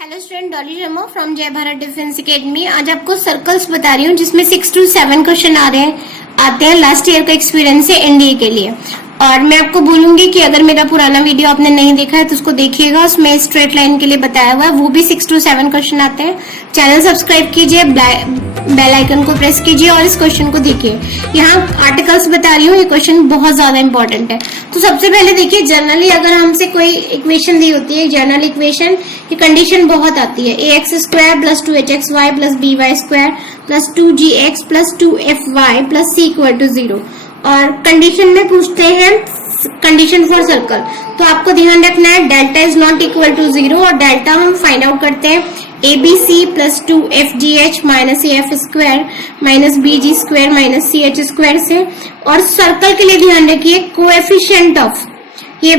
Hello student, Dolly Sharma from जय Bharat defence academy. आज आपको सर्कल्स बता रही हूँ जिसमें 6 to 7 क्वेश्चन आते हैं लास्ट ईयर का एक्सपीरियंस है एनडीए के लिए। और मैं आपको बोलूंगी कि अगर मेरा पुराना वीडियो आपने नहीं देखा है तो उसको देखिएगा, उसमें स्ट्रेट लाइन के लिए बताया हुआ है, वो भी 6 to 7 क्वेश्चन आते हैं। चैनल सब्सक्राइब कीजिए, बेल आइकन को प्रेस कीजिए और इस क्वेश्चन को देखिए। यहाँ आर्टिकल्स बता रही हूँ, ये क्वेश्चन बहुत ज्यादा इंपॉर्टेंट है। तो सबसे पहले देखिए, जनरली अगर हमसे कोई इक्वेशन दी होती है, जनरल इक्वेशन, ये कंडीशन बहुत आती है, ax square plus 2hxy plus by square plus 2gx plus 2fy plus c equal to 0। और कंडीशन में पूछते हैं कंडीशन फॉर सर्कल, तो आपको ध्यान रखना है delta is not equal to 0 और डेल्टा हम फाइंड आउट करते हैं abc plus 2fgh minus af square minus bg square minus ch square से। और सर्कल के लिए ध्यान रखिए कोएफिशिएंट ऑफ, ये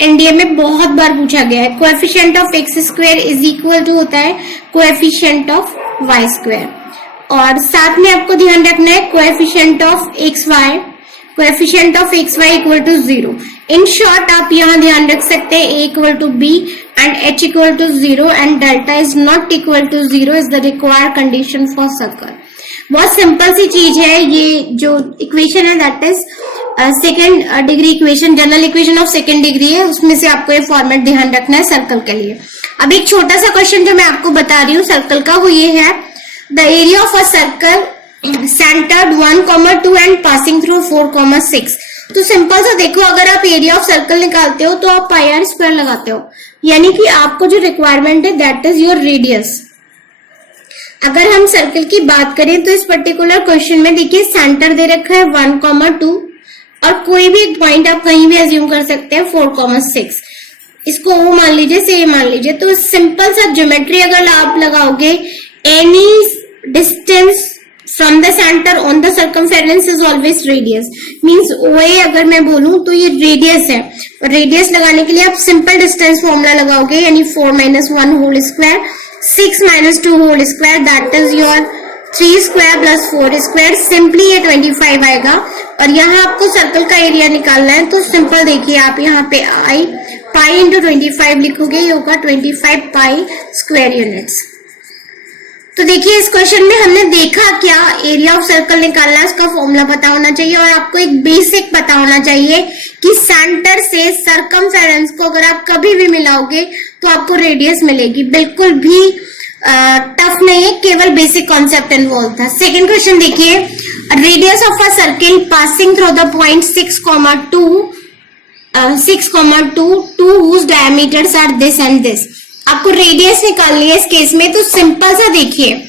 एनडीए में बहुत बार पूछा गया है, coefficient of x square is equal to होता है कोएफिशिएंट ऑफ वाई स्क्वायर। और साथ में आपको ध्यान रखना है coefficient of x y, coefficient of x y equal to 0। In short आप यहाँ ध्यान रख सकते हैं a equal to b and h equal to 0 and delta is not equal to 0 is the required condition for circle. बहुत simple सी चीज है, ये जो इक्वेशन है that is second degree equation, general equation of second degree है, उसमें से आपको ये फॉर्मेट ध्यान रखना है सर्कल के लिए। अब एक छोटा सा क्वेश्चन जो मैं आपको बता रही हूँ सर्कल का, वो ये है, the area of a circle centred 1,2 and passing through 4,6। तो सिंपल सा देखो, अगर आप एरिया ऑफ सर्कल निकालते हो तो आप पाई आर स्क्वायर लगाते हो, यानी कि आपको जो रिक्वायरमेंट है दैट इज योर रेडियस। अगर हम सर्कल की बात करें तो इस पर्टिकुलर क्वेश्चन में देखिए सेंटर दे रखा है 1,2 और कोई भी एक पॉइंट आप कहीं भी अज्यूम कर सकते हैं 4,6, इसको O मान लीजिए, से मान लीजिए। तो सिंपल सा ज्योमेट्री अगर आप लगाओगे, any distance from the centre on the circumference is always radius, means OA अगर मैं बोलूं तो ये रेडियस है। रेडियस लगाने के लिए आप सिंपल डिस्टेंस फॉर्मूला लगाओगे, यानी 4 - 1 whole square 6 - 2 whole square that is your 3 square plus 4 square, simply ये 25 आएगा। और यहाँ आपको सर्कल का एरिया निकालना है, तो सिंपल देखिए, आप यहाँ पे पाई इंटू 25 लिखोगे, ये होगा 25 पाई स्क्वायर यूनिट्स। तो देखिए इस क्वेश्चन में हमने देखा क्या, एरिया ऑफ सर्कल निकालना है, उसका फॉर्मूला पता होना चाहिए और आपको एक बेसिक पता होना चाहिए कि सेंटर से सर्कमफेरेंस को अगर आप कभी भी मिलाओगे तो आपको रेडियस मिलेगी। बिल्कुल भी टफ नहीं है, केवल बेसिक कॉन्सेप्ट इन्वॉल्व था। सेकेंड क्वेश्चन देखिए, radius of a circle passing through the point 6,2 whose diameters are this and this। आपको रेडियस निकालनी है इस केस में, तो सिंपल सा देखिए,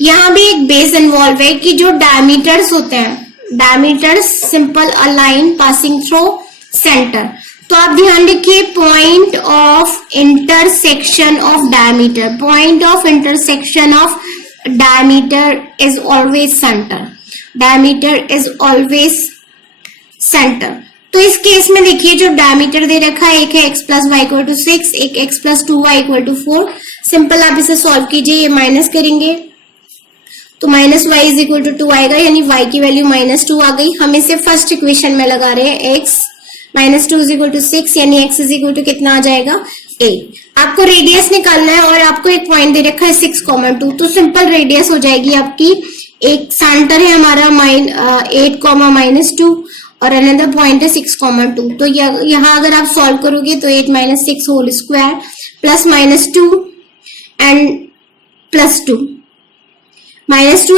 यहाँ भी एक बेस इन्वॉल्व है कि जो डायमीटर्स होते हैं, diameters simple a line passing through centre. तो आप ध्यान रखिए point of intersection of diameter, point of intersection of diameter is always centre, diameter is always centre. तो इस केस में देखिए जो डायमीटर दे रखा है, एक है x प्लस वाई इक्वल टू 6, एक x प्लस 2y इक्वल टू 4। सिंपल आप इसे सॉल्व कीजिए, ये माइनस करेंगे तो minus y is equal to 2 आएगा, यानी y की वैल्यू -2 आ गई। हम इसे फर्स्ट इक्वेशन में लगा रहे हैं, x -2 इज इक्वल टू 6, यानी x इज इक्वल टू कितना आ जाएगा 8। आपको रेडियस निकालना है और आपको एक पॉइंट दे रखा है 6,2, तो सिंपल रेडियस हो जाएगी आपकी, एक सेंटर है हमारा 8,-2 और अनदर पॉइंट है 6,2। तो यहाँ अगर आप सॉल्व करोगे तो 8 - 6 whole square plus -2 and plus 2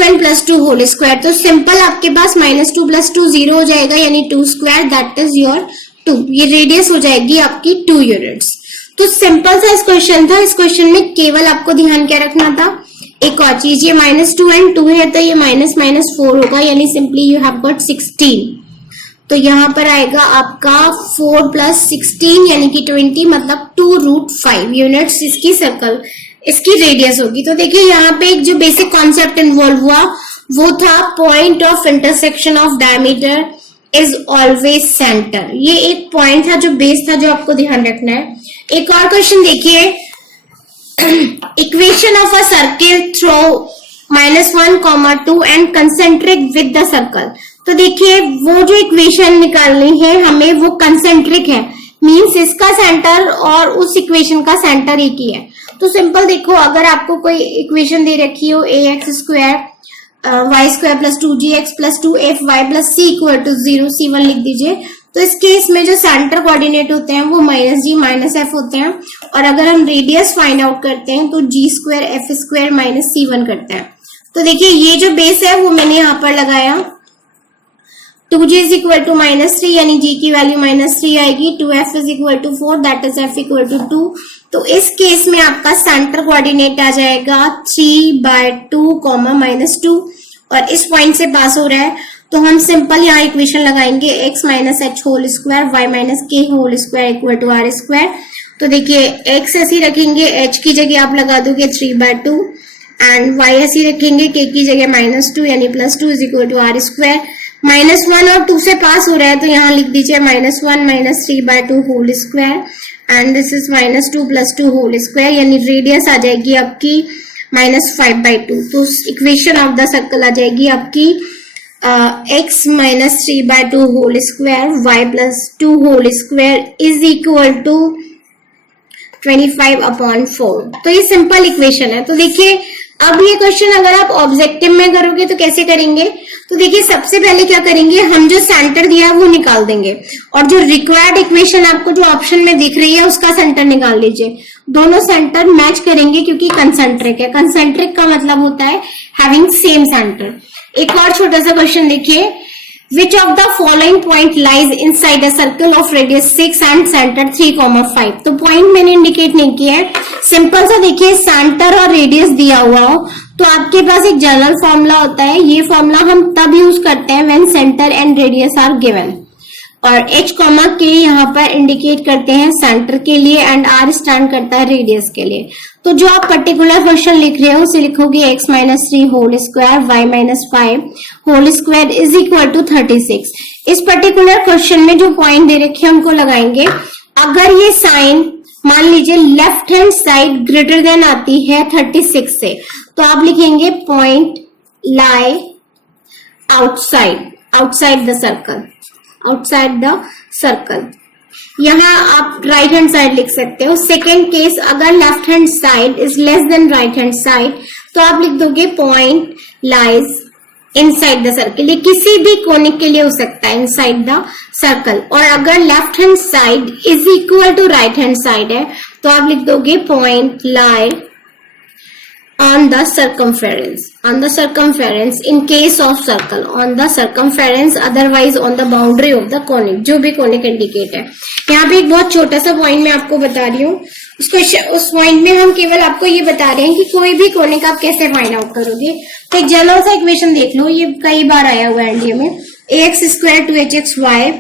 and plus 2 whole square. तो सिंपल आपके पास -2 + 2 0 हो जाएगा, यानी 2 स्क्वायर दैट इज योर 2। ये रेडियस हो जाएगी आपकी 2 यूनिट्स। तो सिंपल सा इस क्वेश्चन था। इस क्वेश्चन में केवल आपको ध्यान क्या रखना था, एक और चीज, ये -2 एंड 2 है तो ये -4 होगा, यानी सिंपली यू हैव गॉट 16। तो यहाँ पर आएगा आपका 4 + 16 यानी कि 20, मतलब 2√5 यूनिट्स इसकी सर्कल, इसकी रेडियस होगी। तो देखिए यहाँ पे एक जो बेसिक कॉन्सेप्ट इन्वॉल्व हुआ वो था point of intersection of diameter is always centre. ये एक पॉइंट था जो बेस था, जो आपको ध्यान रखना है। एक और क्वेश्चन देखिए, equation of a circle through -1,2 and concentric with the circle. तो देखिए वो जो इक्वेशन निकालनी है हमें, वो कंसेंट्रिक है, मींस इसका सेंटर और उस इक्वेशन का सेंटर एक ही है। तो सिंपल देखो, अगर आपको कोई इक्वेशन दे रखी हो ax² y² plus 2gx plus 2fy plus c equal to 0, c1 लिख दीजिए। तो इस केस में जो सेंटर कोऑर्डिनेट होते हैं वो -g -f होते हैं, और अगर हम रेडियस फाइंड आउट करते हैं तो g² f² माइनस c1 करते हैं। तो देखिए ये जो बेस है वो मैंने यहाँ पर लगाया, 2g इज इक्वल टू -3 यानी g की वैल्यू -3 आएगी, 2f is equal to 4 that is f equal to 2। तो इस केस में आपका सेंटर कोऑर्डिनेट आ जाएगा 3/2, -2, और इस पॉइंट से पास हो रहा है तो हम सिंपल यहाँ इक्वेशन लगाएंगे x minus h whole square y minus k whole square equal to r square. तो देखिए x ऐसी रखेंगे, h की जगह आप लगा दोगे 3/2 एंड y ऐसी रखेंगे, k की जगह -2 यानी +2 is equal to r square. -1 और 2 से पास हो रहा है तो यहाँ लिख दीजिए -1 minus 3/2 whole square and this is -2 plus 2 whole square, यानी रेडियस आ जाएगी आपकी -5/2। तो इक्वेशन ऑफ द सर्कल आ जाएगी आपकी x minus 3/2 whole square y plus 2 whole square is equal to 25/4। तो ये सिंपल इक्वेशन है। तो देखिए अब ये क्वेश्चन अगर आप ऑब्जेक्टिव में करोगे तो कैसे करेंगे, तो देखिए सबसे पहले क्या करेंगे, हम जो सेंटर दिया है वो निकाल देंगे, और जो रिक्वायर्ड इक्वेशन आपको जो ऑप्शन में दिख रही है उसका सेंटर निकाल लीजिए। दोनों सेंटर मैच करेंगे क्योंकि कंसेंट्रिक है। कंसेंट्रिक का मतलब होता है हैविंग सेम सेंटर। एक और छोटा सा क्वेश्चन देखिए, Which of the following point lies inside a circle of radius 6 and center 3,5? तो पॉइंट मैंने इंडिकेट नहीं किया है, सिंपल सा देखिए सेंटर और रेडियस दिया हुआ हो तो आपके पास एक जनरल फॉर्मूला होता है। ये फॉर्मूला हम तब यूज करते हैं when centre and radius are given, और h, k यहाँ पर इंडिकेट करते हैं सेंटर के लिए एंड r स्टैंड करता है रेडियस के लिए। तो जो आप पर्टिकुलर क्वेश्चन लिख रहे हो उसे लिखोगे x minus 3 whole square y minus 5 whole square is equal to 36। इस पर्टिकुलर क्वेश्चन में जो पॉइंट दे रखे हैं उनको लगाएंगे। अगर ये साइन मान लीजिए left hand side greater than आती है 36 से, तो आप लिखेंगे point lie outside the circle, outside the circle. यहाँ आप राइट हैंड साइड लिख सकते हो। सेकेंड केस, अगर left hand side is less than right hand side तो आप लिख दोगे point lies inside the circle. ये किसी भी कोनिक के लिए हो सकता है, इनसाइड द सर्कल। और अगर left hand side is equal to right hand side है तो आप लिख दोगे point lie on the circumference in case of circle, on the circumference, otherwise on the boundary of the conic, जो भी conic indicate है। यहाँ पे एक बहुत छोटा सा पॉइंट मैं आपको बता रही हूँ, उस पॉइंट में हम केवल आपको ये बता रहे हैं कि कोई भी कोनिक आप कैसे फाइंड आउट करोगे। तो एक जनरल सा इक्वेशन देख लो, ये कई बार आया हुआ है एनडीए में, ax² 2hxy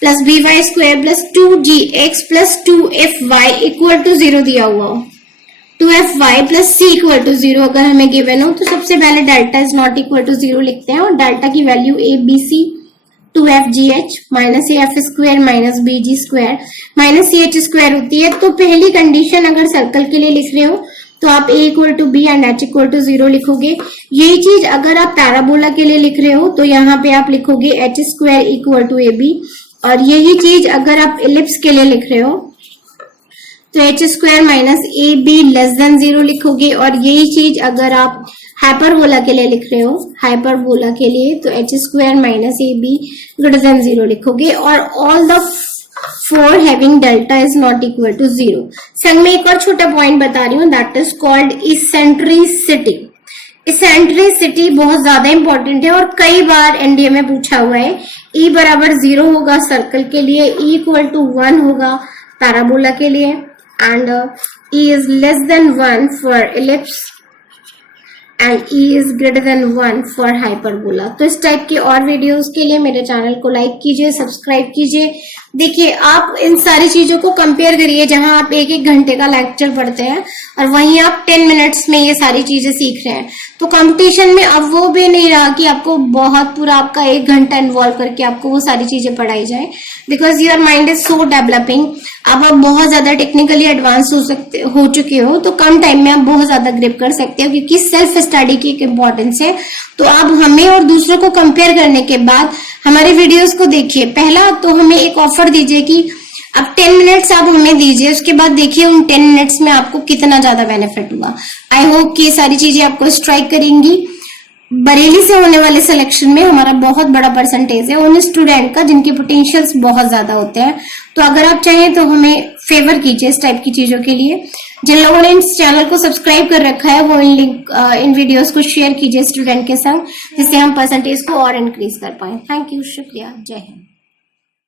plus by² plus 2gx plus 2fy equal to 0 दिया हुआ हो, 2fy plus c equal to 0 अगर हमें गिवन हो तो सबसे पहले delta is not equal to 0 लिखते हैं, और डेल्टा की value abc 2fgh minus af² minus bg² minus ch² होती है। तो पहली कंडीशन अगर सर्कल के लिए लिख रहे हो तो आप a equal to b and h equal to 0 लिखोगे। यही चीज अगर आप पैराबोला के लिए लिख रहे हो तो यहाँ पे आप लिखोगे h² इक्वल टू ab, और यही चीज अगर आप इलिप्स के लिए लिख रहे हो तो h² minus A be less than 0 लिखोगे। और यही चीज अगर आप हाइपरबोला के लिए लिख रहे हो, हाइपरबोला के लिए तो h² minus A B greater than 0 लिखोगे। और all the 4 having delta is not equal to 0। संग में एक और छोटा पॉइंट बता रही हूँ, that is called eccentricity. Eccentricity बहुत ज्यादा इंपॉर्टेंट है और कई बार एनडीए में पूछा हुआ है। e बराबर 0 होगा सर्कल के लिए, e इक्वल टू 1 होगा पैराबोला के लिए, and e is less than 1 for ellipse and e is greater than 1 for hyperbola। तो इस टाइप के और वीडियोस के लिए मेरे चैनल को लाइक कीजिए, सब्सक्राइब कीजिए। देखिए आप इन सारी चीजों को कंपेयर करिए, जहां आप एक घंटे का लेक्चर पढ़ते हैं और वहीं आप 10 मिनट्स में ये सारी चीजें सीख रहे हैं। तो कंपटीशन में अब वो भी नहीं रहा कि आपको बहुत पूरा आपका 1 घंटा इन्वॉल्व करके आपको वो सारी चीजें पढ़ाई जाए, because your mind is so developing. अब आप बहुत ज्यादा टेक्निकली एडवांस हो चुके हो, तो कम टाइम में आप बहुत ज्यादा ग्रिप कर सकते हो, क्योंकि सेल्फ स्टडी की एक इम्पोर्टेंस है। तो आप हमें और दूसरों को कंपेयर करने के बाद हमारे वीडियोस को देखिए। पहला तो हमें एक ऑफर दीजिए कि अब 10 मिनट्स आप हमें दीजिए, उसके बाद देखिए उन 10 मिनट्स में आपको कितना ज्यादा बेनिफिट हुआ। आई होप कि ये सारी चीजें आपको स्ट्राइक करेंगी। बरेली से होने वाले सिलेक्शन में हमारा बहुत बड़ा परसेंटेज है उन स्टूडेंट का जिनके पोटेंशियल्स बहुत ज्यादा होते हैं। तो अगर आप चाहें तो हमें फेवर कीजिए इस टाइप की चीजों के लिए। जिन लोगों ने इस चैनल को सब्सक्राइब कर रखा है वो इन वीडियोस को शेयर कीजिए स्टूडेंट के संग, जिससे हम परसेंटेज को और इंक्रीज कर पाए। थैंक यू, शुक्रिया, जय हिंद।